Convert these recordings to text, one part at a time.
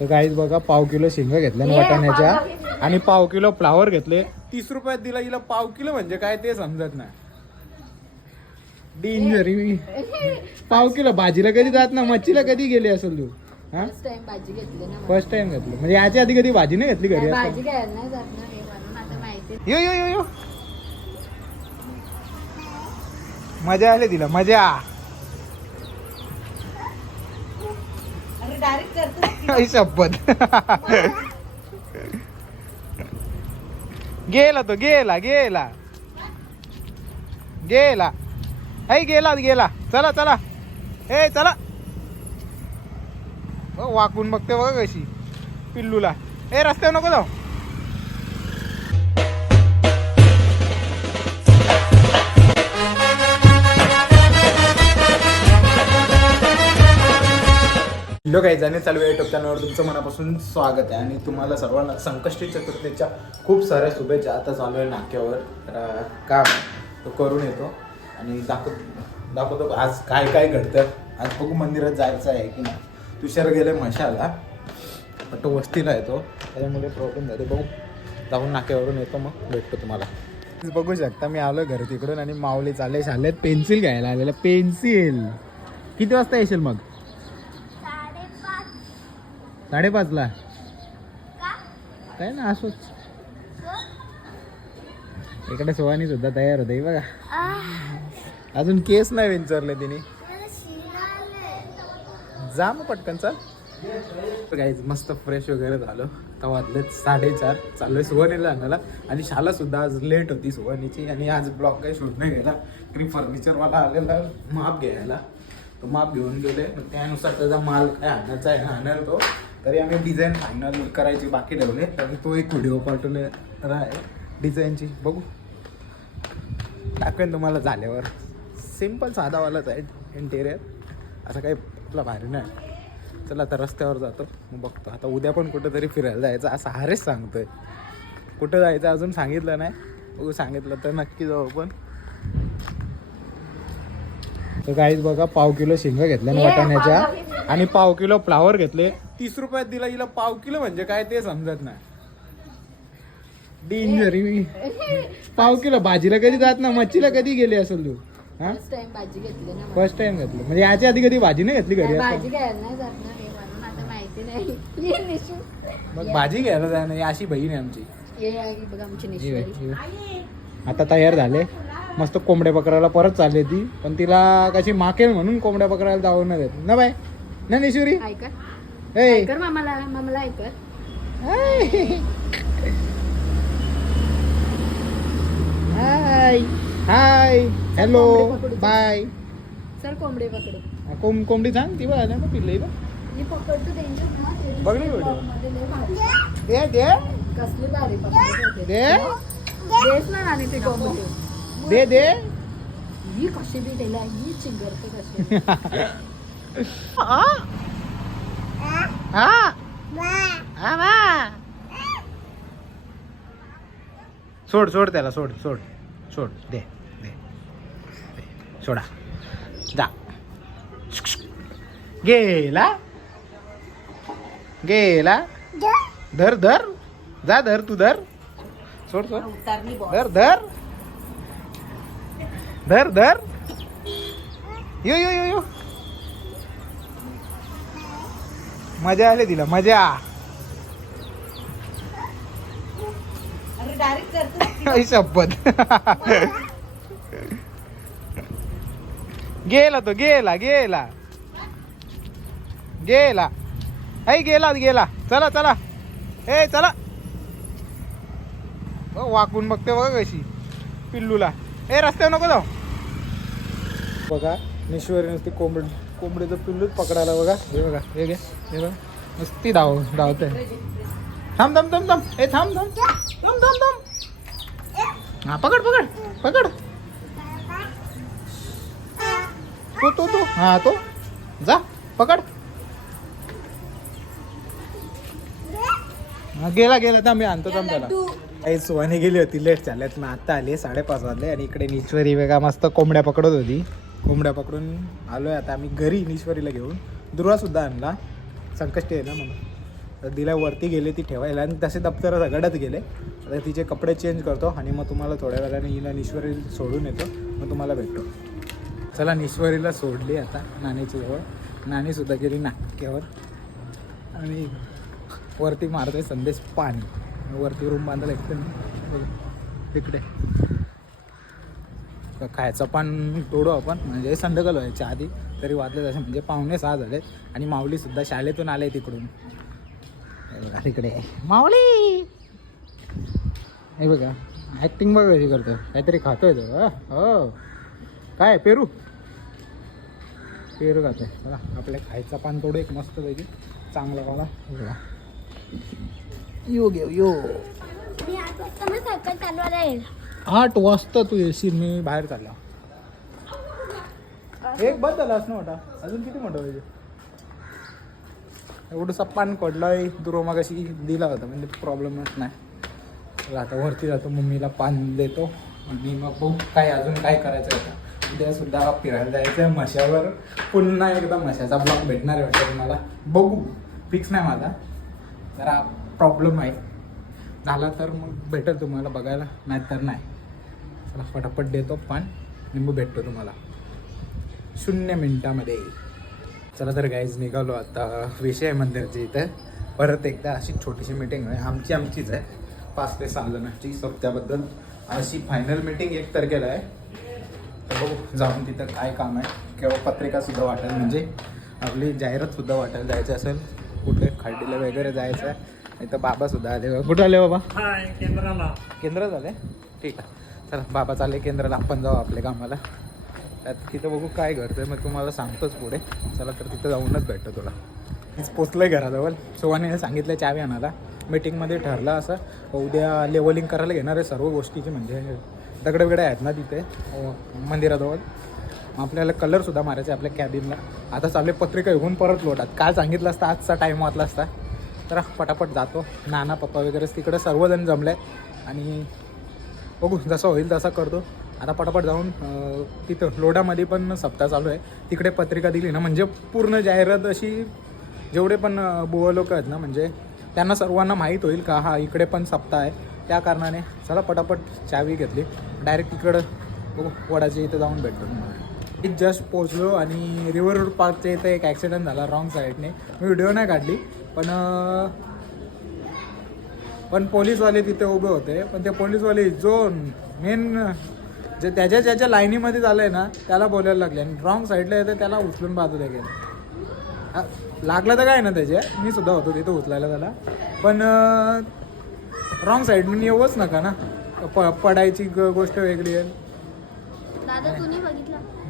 तर काहीच बघा पाव किलो शेंगा घेतल्या वाटाण्याच्या आणि पाव किलो फ्लावर घेतले. तीस रुपयात दिला हिला पाव किलो म्हणजे काय ते समजत नाही. डेंजर पाव किलो भाजीला कधी जात ना मच्छीला कधी गेली असेल तू? हा? फर्स्ट टाइम भाजी घेतली ना फर्स्ट टाइम घेतली. म्हणजे याच्या आधी कधी भाजी नाही घेतली घरी भाजी असं? घ्यायला नाही जात ना हे म्हणून आता माहिती यो यो यो यो. मजा आली तिला मजा. अरे डायरेक्ट करतो. आई शपथ. गेला तो गेला गेला. गेला. ऐ गेला गेला. चला चला. ए चला. वाकून बघते बघा कशी. पिल्लूला. ए रस्त्यावर नको जाऊ. हॅलो काही जाणे चालू आहे युट्यूब चॅनलवर तुमचं मनापासून स्वागत आहे. आणि तुम्हाला सर्वांना संकष्टी चतुर्थीच्या खूप साऱ्या शुभेच्छा आता चालू आहे नाक्यावर. तर काम तो करून येतो. आणि दाखव दाखवतो आज काय काय घडतं? आज बघू मंदिरात जायचं आहे की नाही. तुषार गेले मशाला पण तो वस्तीला येतो त्याच्यामुळे प्रॉब्लेम झाले. बघू. जाऊन नाक्यावरून येतो मग. भेटतो तुम्हाला. बघू शकता मी आलो घर तिकडून आणि माऊली चालले शाळेत. पेन्सिल घ्यायला आलेलं. पेन्सिल किती वाजता येशील मग? साडेपाचला. काय ना असोच. इकडे सोहानी सुद्धा तयार होते बघा. अजून केस नाही विचारले तिने. जा मग पटकन चल. काहीच मस्त फ्रेश वगैरे झालो. आता वाजले साडेचार. चाललोय सुवर्णीला आणायला. आणि शाला सुद्धा आज लेट होती सुवर्णीची. आणि आज ब्लॉक काही शूट नाही गेला तरी फर्निचरवाला आलेला माप घ्यायला. तो माप घेऊन गेले. त्यानुसार त्याचा माल काय आणायचा आहे आणणार तो. तरी आम्ही डिझाईन फायनल करायची बाकी ठेवले. तर तो एक व्हिडिओ पाठवले आहे डिझाईनची बघू. टाकेन तुम्हाला झाल्यावर. सिंपल साधावालाच आहे इंटेरियर असं काही आपला भारी नाही. चला आता रस्त्यावर जातो. मग बघतो. आता उद्या पण कुठंतरी फिरायला जायचं असं हारेच सांगतोय. कुठं जायचं अजून सांगितलं नाही. बघू सांगितलं तर नक्की जाऊ आपण. तर काहीच बघा पाव किलो शेंगा घेतल्या वाटाण्याच्या आणि पाव किलो फ्लावर घेतले. तीस रुपयात दिला हिला पाव किलो म्हणजे काय ते समजत नाही. डेंजर पाव किलो भाजीला कधी जात ना मच्छीला कधी गेली असेल तू? हा? फर्स्ट टाइम भाजी घेतली ना फर्स्ट टाइम घेतली. म्हणजे याच्या आधी कधी भाजी नाही घेतली घरी? भाजी घ्यायला जात नाही. मग भाजी घ्यायला नाही अशी बहीण आहे आमची. आता तयार झाले. मस्त कोंबड्या पकडायला परत चालली ती. पण तिला कशी माकेल म्हणून कोंबड्या पकडायला जाऊन नाही देत. ना बाय? ना निशुरी? ऐकर ए ऐकर मामाला मामाला ऐकर हाय. हाय. हॅलो. बाय. चल कोंबडे पकडू. कोंब कोंबडी सांग. ती बघ ना पिल्ली बघ. मी पकडतो त्यांच्या ना ते बघ ना व्हिडिओ. मध्ये लय भारी. दे. दे कसली भारी पकडते दे. देस ना आणि ते कोंबडी. दे दे. ही कशी बी त्याला ही चिंगरते कशी? हा हा बा सोड सोड त्याला सोड सोड. सोड दे दे. सोडा. जा. गेला? गेला? धर. धर जा धर तू धर. सोड सोड. धर धर. धर धर. यो यो यो यो. मजा आली तिला मजा. शपथ. गेला तो गेला गेला. गेला. आई गेला गेला. चला चला. ए चला. वाकून बघते बघा कशी. पिल्लूला. ए रस्त्यावर नको जाऊ. बघा निश्वरी नुसती कोंबड कोंबडीचं पिल्लूच पकडायला बघा. हे बघा हे घे हे बघा. नुसती धाव धावते. थांब थांब थांब थांब. ए थांब थांब. थांब थांब थांब. हा पकड पकड पकड. तो तो तो. हा तो. जा पकड. हा, गेला गेला. थांब मी आणतो थांब त्याला. काही सुहाने गेली होती लेट झाल्यात मग आत्ता आली साडेपाच वाजले आणि इकडे निश्वरी वेगा मस्त कोंबड्या पकडत होती. कोंबड्या पकडून आलोय आता आम्ही घरी निश्वरीला घेऊन. दुर्वा सुद्धा आणला. संकष्टी आहे ना म्हणून. तर तिला वरती गेले ती ठेवायला आणि तसे दप्तर गडत गेले. आता तिचे कपडे चेंज करतो आणि मग तुम्हाला थोड्या वेळाने हिला निश्वरी सोडून येतो. मग तुम्हाला भेटतो. चला निश्वरीला सोडली आता नाणीच्या जवळ. नाणीसुद्धा गेली नाक्यावर. आणि वरती मारतोय संदेश पाणी. वरती रूम बांधायला एकदम तिकडे. खायचं पान तोडू आपण. म्हणजे संध्याकाळ व्हायच्या आधी. तरी वाजले तसे. म्हणजे पाहुणे सहा झाले. आणि माऊलीसुद्धा शाळेतून आले तिकडून. बघा तिकडे. माऊली! हे बघा. ॲक्टिंग बघ कशी करतो काहीतरी खातोय तो. हो काय पेरू? पेरू खातोय. बघा आपल्या खायचा पान तोडू एक मस्त पैकी. चांगला वाला बघा. यो. घेऊ यो आठ वाजता तू येशील मी बाहेर चालला. एक बस झाला ना मोठा अजून किती मोठा पाहिजे? एवढंसा पान पडलाय दुरो मागाशी दिला होता म्हणजे प्रॉब्लेमच नाही. तर आता वरती जातो मम्मीला पान देतो. आणि मग बघू काय अजून काय करायचं होतं उद्या सुद्धा फिरायला जायचं मशावर. पुन्हा एकदा मशाचा ब्लॉक भेटणार आहे वाटतं तुम्हाला. बघू. फिक्स नाही माझा. जरा प्रॉब्लेम आहे. झाला तर मग भेटेल तुम्हाला बघायला नाही तर नाही. चला फटाफट देतो पण निंबू भेटतो तुम्हाला. शून्य मिनटामध्ये. चला तर गाईज निघालो आता विषय मंदिरची इथं. परत एकदा अशी छोटीशी मीटिंग आहे. आमची आमचीच आहे. पाच ते सहा जणांची सो त्याबद्दल अशी फायनल मीटिंग एक तारखेला आहे. तर बघू जाऊन तिथं काय काम आहे. किंवा पत्रिकासुद्धा वाटेल. म्हणजे आपली जाहिरातसुद्धा वाटेल जायचं असेल. कुठे खड्डीला वगैरे जायचं आहे. इथं बाबासुद्धा आले. कुठं आले बाबा? हाय केंद्राला. केंद्र झाले ठीक आहे. चला बाबा चालले केंद्राला. आपण जाऊ आपल्या कामाला. त्यात तिथं बघू काय घडतंय. मग तुम्हाला सांगतोच पुढे. चला तर तिथं जाऊनच भेटतो तुला. मीच पोचलोय घराजवळ. सुवानीने सांगितलं चावी आणायला. मीटिंगमध्ये ठरलं असं. उद्या लेवलिंग करायला घेणार आहे सर्व गोष्टीची. म्हणजे दगड वगैरे आहेत ना तिथे. अं, मंदिराजवळ. आपल्याला कलरसुद्धा मारायचे आपल्या कॅबिनला आता चालले पत्रिका घेऊन परत लोटात. काय सांगितलं असतं आजचा टाईम वाचला असता. तर पटापट जातो. नाना पप्पा वगैरे तिकडे सर्वजण जमले. आणि बघू जसं होईल तसा करतो. आता पटापट जाऊन तिथं लोढामध्ये पण सप्ताह चालू आहे. तिकडे पत्रिका दिली ना म्हणजे पूर्ण जाहिरात अशी जेवढे पण बुवा लोक आहेत ना म्हणजे त्यांना सर्वांना माहीत होईल का हा इकडे पण सप्ताह आहे. त्या कारणाने चला पटापट चावी घेतली. डायरेक्ट तिकडं बघू वडाच्या इथं जाऊन भेटतो मी जस्ट पोचलो आणि रिव्हर रोड पार्कच्या इथं एक ॲक्सिडेंट झाला रॉंग साईडने मी व्हिडिओ नाही काढली. पण पण पोलीसवाले तिथे उभे होते. पण ते पोलीसवाले जो मेन जे त्याच्या ज्याच्या लाईनीमध्ये झालंय ना त्याला बोलायला लागले. आणि रॉंग साईडला येते त्याला उचलून बाजूला गेले. लागलं तर काय ना त्याचे? मी सुद्धा होतो तिथे उचलायला त्याला. पण रॉंग साईडने येऊच नका ना. प पडायची गोष्ट वेगळी आहे.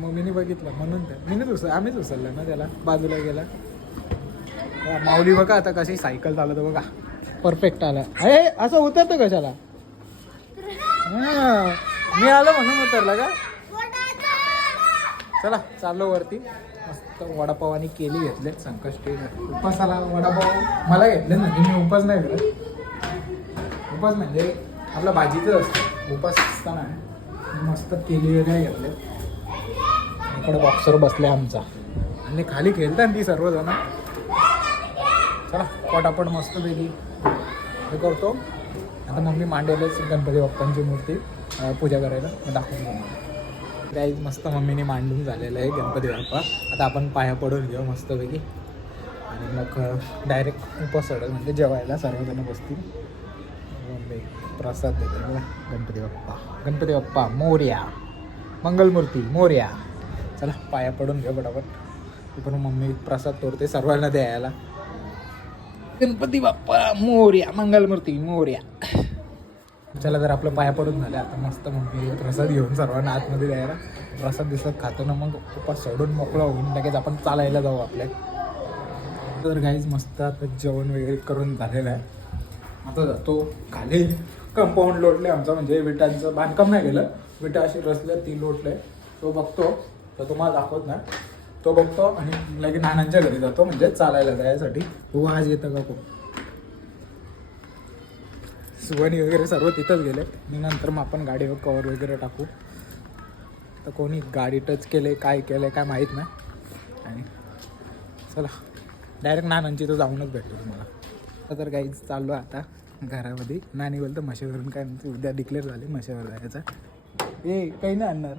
मग मीने बघितलं. म्हणून तर मीनेच उचल आम्हीच उचललं ना त्याला. बाजूला गेला. माऊली बघा आता कशी सायकल चालत बघा. परफेक्ट आला. अरे असं उतरतो कशाला? मी आलो म्हणून उतरला का? चला चाललो वरती. मस्त वडापाव आणि केली घेतले संकष्टी उपासाला वडापाव. मला घेतले ना मी उपास नाही करत. उपास म्हणजे आपला भाजीचं असतं. उपास असताना मस्त केली वगैरे घेतले इकडे बॉक्सर बसले आमचा. आणि खाली खेळतात ती सर्वजण. चला पटापट मस्त पैकी हे करतो. आता मम्मी मांडवलेच गणपती बाप्पांची मूर्ती पूजा करायला. मग दाखवून काही मस्त मम्मीने मांडून झालेलं आहे गणपती बाप्पा. आता आपण पाया पडून घेऊ मस्तपैकी आणि मग डायरेक्ट उपास म्हणजे जेवायला सर्वजण बसतील. मम्मी प्रसाद देते गणपती बाप्पा. गणपती बाप्पा मोर्या. मंगलमूर्ती मोर्या. चला पाया पडून घेऊ पटापट. पण मम्मी प्रसाद तोडते सर्वांना द्यायला. गणपती बाप्पा मोर्या मंगलमूर्ती मोर्या. चला जर आपलं पाया पडून झालं. आता मस्त मम्मी प्रसाद घेऊन सर्वांना आतमध्ये द्यायला. प्रसाद दिसत खातो ना मग उपास सोडून मोकळा होऊन लगेच आपण चालायला जाऊ आपल्या. तर काहीच मस्त आता जेवण वगैरे करून झालेलं आहे. आता जातो खाली. कंपाऊंड लोटले आमचं म्हणजे विटांचं बांधकाम नाही केलं. विटा अशी रचल्या ती लोटले तो बघतो. तर तुम्हाला दाखवत नाही. तो बघतो आणि लगेच नानांच्या घरी जातो म्हणजे चालायला जायसाठी. हो आज येतं का कोण. सुवणी वगैरे सर्व तिथंच गेले. मी नंतर मग आपण गाडीवर कवर वगैरे टाकू. तर कोणी गाडी टच केले काय केलं काय माहीत नाही. आणि चला डायरेक्ट नानांची तर जाऊनच भेटतो तुम्हाला. तर काही चाललो आता घरामध्ये. नानी बोलतं म्हशीवरून काय म्हणते, उद्या डिक्लेअर झाले म्हशीवर जायचं. ए काही नाही आणणार.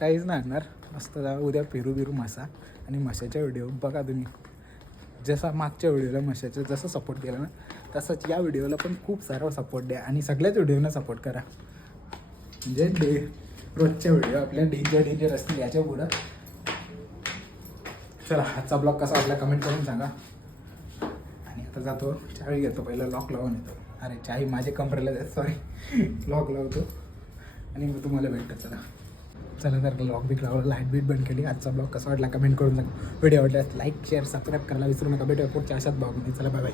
काहीच नाही आणणार. मस्त जा उद्या पेरू बिरू मासा आणि माशाच्या व्हिडिओ बघा तुम्ही. जसा मागच्या व्हिडिओला मशाचा जसं सपोर्ट केला ना तसंच या व्हिडिओला पण खूप सारा सपोर्ट द्या आणि सगळ्याच व्हिडिओना सपोर्ट करा. म्हणजे डे रोजच्या व्हिडिओ आपल्या डेंजर डेंजर असतील याच्या पुढं. चला आजचा ब्लॉग कसा वाटला कमेंट करून सांगा. आणि आता जातो चावी घेतो पहिला लॉक लावून येतो. अरे चावी माझ्या कमरेला सॉरी लॉक लावतो. आणि मग तुम्हाला भेटतं चला. चला तर ब्लॉग बिक लावलं लाइट बीट बंद केली. आजचा ब्लॉग कसा वाटला कमेंट करून सांगा. व्हिडिओ आवडल्यास लाईक शेअर सबस्क्राईब करायला विसरू नका. भेटूया पुढच्या अशाच ब्लॉगमध्ये चला बाय बाय